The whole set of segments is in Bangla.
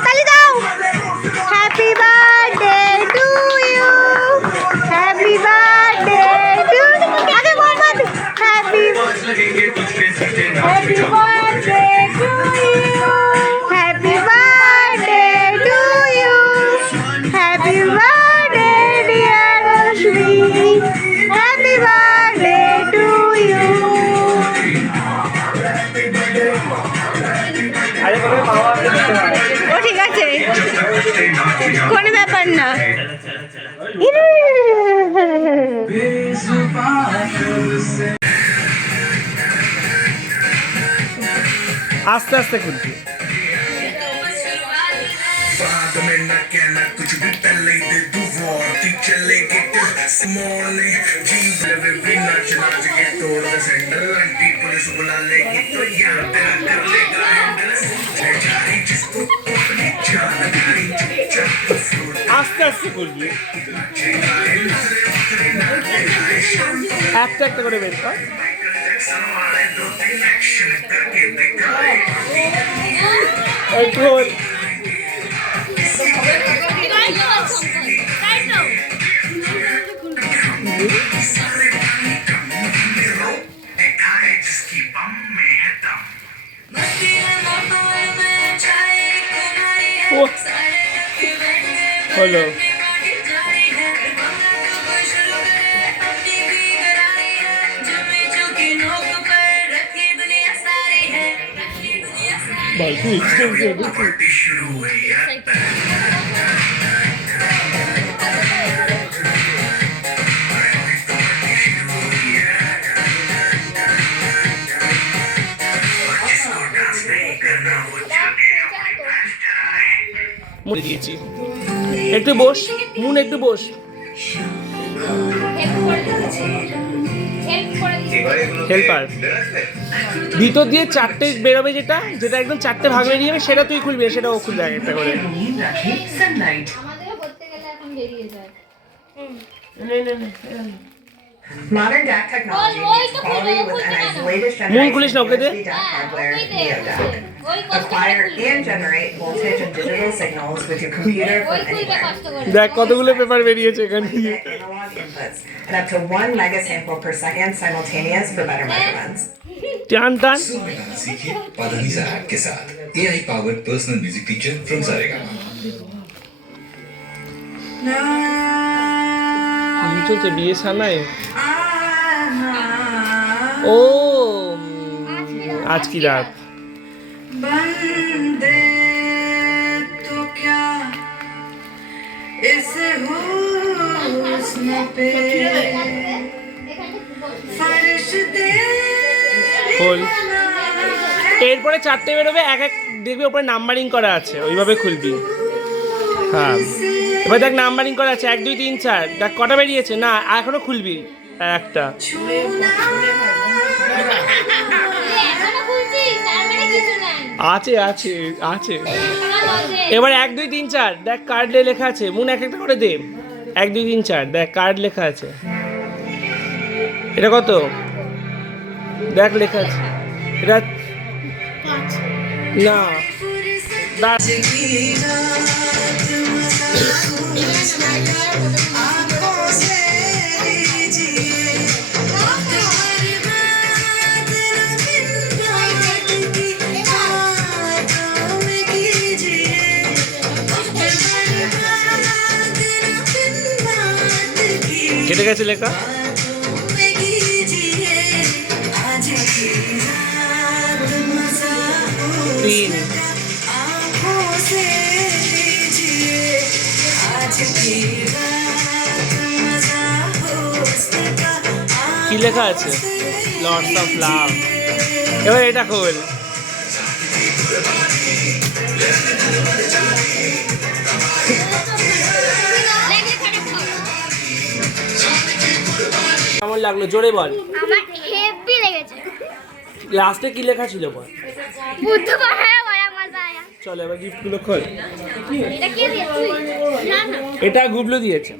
হাততালি দাও happy birthday to you happy birthday to আগে মোহাম্মদ হ্যাপি হ্যাপি না ইরে। আস্তে আস্তে খুলবি করবি একটা একটা করে বের কর Hello. তুই এক্সটেন্সিভ पार्टी शुरू हुई है जिसको डांस नहीं करना वो चले अपनी भैंस चराए মুড়ে দিয়েছি একটু বস মুন একটু বস হেল্পার ভিতর দিয়ে চারটে বেরোবে যেটা যেটা একদম চারটে ভাগ বেরিয়ে সেটা তুই খুলবি সেটা ও খুলবে একটা করে। মূল খুলিস না ওকে দে। দেখ কতগুলো পেপার বেরিয়েছে এখানে। One mega sample. analog inputs and up to one megasample per second simultaneous for better measurements. টান টান सुर में गाना सीखिए पाधानीसा ऐप के साथ A I powered personal music teacher from Saregama কি চলছে বিয়ে সানায় ও উম, আজ কি রাত बंदे तो क्या इस हुस्न पे फरिश्ते খোল। এরপরে চারটে বেরোবে এক এক দেখবি ওপরে নাম্বারিং করা আছে ওইভাবে খুলবি। হ্যাঁ। এবার দেখ নাম্বারিং করা আছে এক দুই তিন চার। দেখ কটা বেরিয়েছে না এখনও খুলবি একটা। আছে আছে আছে। এবার এক দুই তিন চার। দেখ কার্ডে লেখা আছে। মুন এক একটা করে দে। এক দুই তিন চার। দেখ কার্ড লেখা আছে। এটা কত? দেখ লেখা আছে এটা না কেটে গেছে লেখা লেখা আছে। লর্ডস অফ লাভ এবার এটা খোল। কেমন লাগল? জোরে বল। আমার হেভি লেগেছে। লাস্টে কি লেখা ছিল বল? বুদ্ধ পাহাড়ে বড় মজা আয়া চলো এবার গিফটগুলো খোল। এটা কে এটা গুবলু দিয়েছে।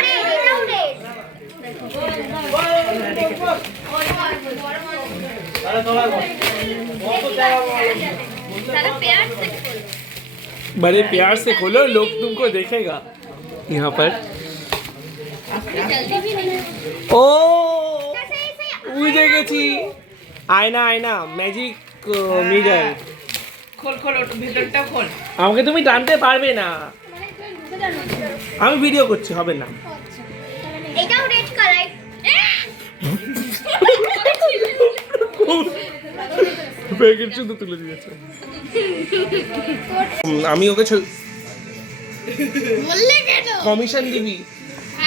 রে এটাও রে তারা পেয়ার থেকে बड़े प्यार से खोलो लोग तुमको देखेगा यहाँ पर जल्दी বুঝে গেছি। আয়না আয়না ম্যাজিক মিরর uh, খোল খোল ভিতরটা খোল। আমাকে তুমি টানতে পারবে না। আমি ভিডিও করছি হবে না। এটাও রেড কালার তুলে আমি ওকে ছবি কমিশন দিবি।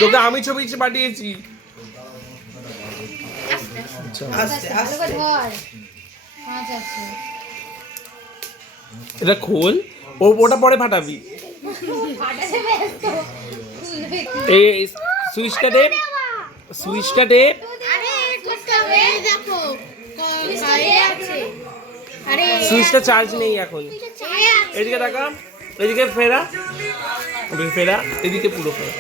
তোকে আমি ছবি পাঠিয়েছি। আস্তে আস্তে। ধর। পাঁচ আছে। এটা খোল। ও ওটা পরে ফাটাবি। এই সুইচটা দে। সুইচটা দে। সুইচটা চার্জ নেই এখন। এদিকে তাকা এদিকে ফেরা। ফেরা। এদিকে পুরো ফেরা।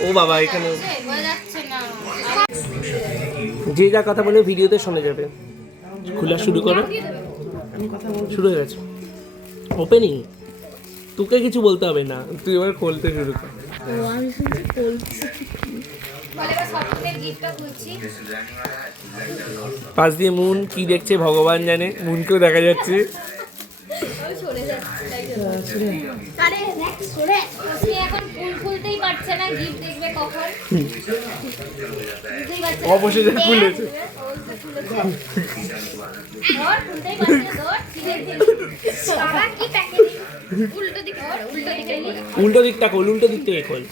ও বাবা এখানে। না যে যা কথা বলে ভিডিওতে শোনা যাবে। খোলা শুরু করো। শুরু হয়ে গেছে। ওপেনিং তোকে কিছু বলতে হবে না। তুই এবার খুলতে শুরু কর। পাশ দিয়ে মুন কি দেখছে ভগবান জানে? মুনকেও দেখা যাচ্ছে। কি প্যাকেট? উল্টো দিকে ধর, উল্টো দিকে নিয়ে। উল্টো দিকটা খোল উল্টো দিক থেকে খোল।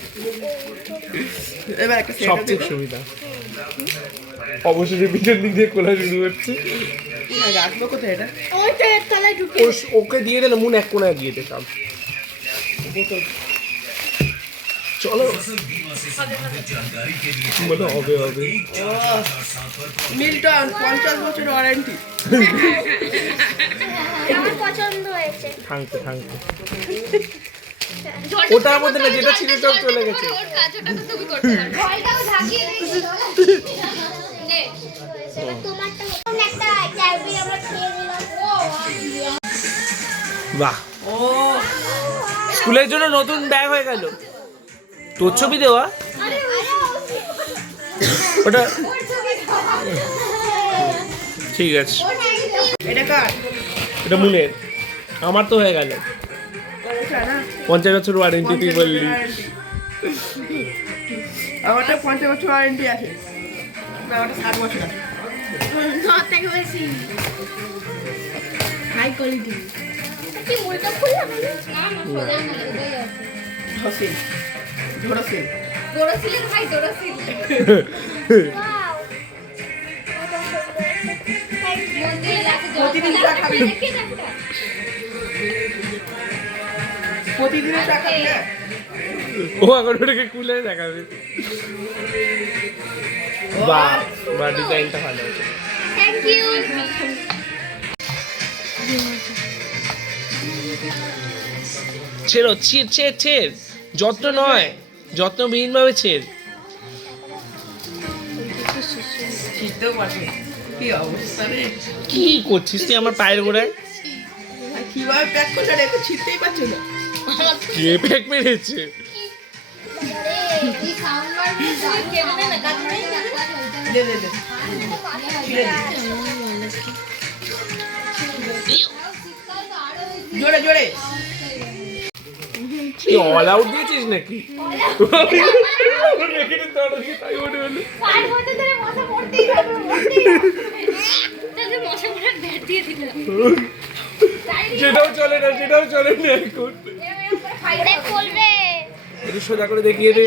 এবার একটা সবচেয়ে সুবিধা। অবশেষে পিছন দিক দিয়ে খোলা শুরু হচ্ছে রাখব কোথায় এটা? ওইটা তলায় ঢুকে ও- ওকে দিয়ে দিলে মুন এক কোনায় দিয়ে দে সব। চলো। বলো হবে হবে। মিল্টন পঞ্চাশ বছর ওয়ারেন্টি। আমার পছন্দ হয়েছে। থাঙ্কে থাঙ্কে ওটার মধ্যে না যেটা ছিল সব চলে গেছে। বাহ। ও স্কুলের জন্য নতুন ব্যাগ হয়ে গেল। তোর ছবি দেওয়া? ওটা ঠিক আছে। এটা কার? এটা মুনের। আমার তো হয়ে গেল। পঞ্চাশ বছর ওয়ারেন্টি তুই বললি। আমারটা পঞ্চাশ বছর ওয়ারেন্টি আছে। ষাট বছর আছে। সব থেকে বেশি হাই কোয়ালিটি কি মুলটা খুললাম না না সোজা না এটাই আছে ধসিল ধরসিল দোরসিলের ভাই দোরসিল ওয়াও মন্দিরে রাখে প্রতিদিন চা খাবি? দেখে না একটা প্রতিদিনের টাকা দিলে ও এখন ওটাকে খুলে দেখাবে। বাহ বা ডিজাইনটা ভালো আছে। থ্যাংক ইউ ছেড়ো ছির ছেড় ছেড়। যত্ন নয়, যত্নবিহীনভাবে ছেড়। কি করছিস তুই আমার পায়ের গোড়ায়? কীভাবে না প্যাক জোরে জোরে। তুই অল আউট দিয়েছিস নাকি? মনে সেটাও চলে না সেটাও চলে না এখন। একটু সোজা করে দেখিয়ে দে।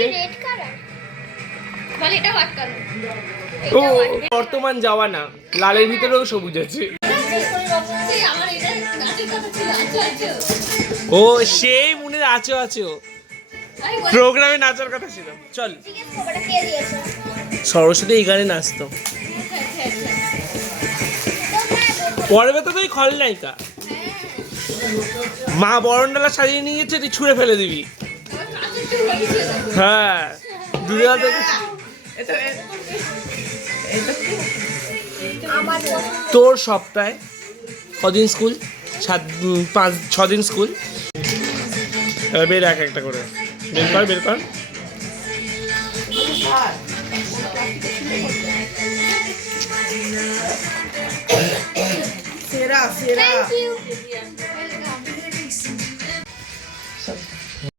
ও বর্তমান যাওয়া না লালের ভিতরেও সবুজ আছে। ও, সেই মনের আছো আছো। প্রোগ্রামে নাচার কথা ছিল। চল। সরস্বতী এই গানে নাচতো। পড়বে তো তুই খলনায়িকা। মা বরণডালা সাজিয়ে নিয়ে যাচ্ছে তুই ছুঁড়ে ফেলে দিবি। হ্যাঁ তোর সপ্তাহে, কদিন স্কুল? সাত পাঁচ ছ দিন স্কুল। এবার বের এক একটা করে। বের কর বের কর। সেরা সেরা। Thank you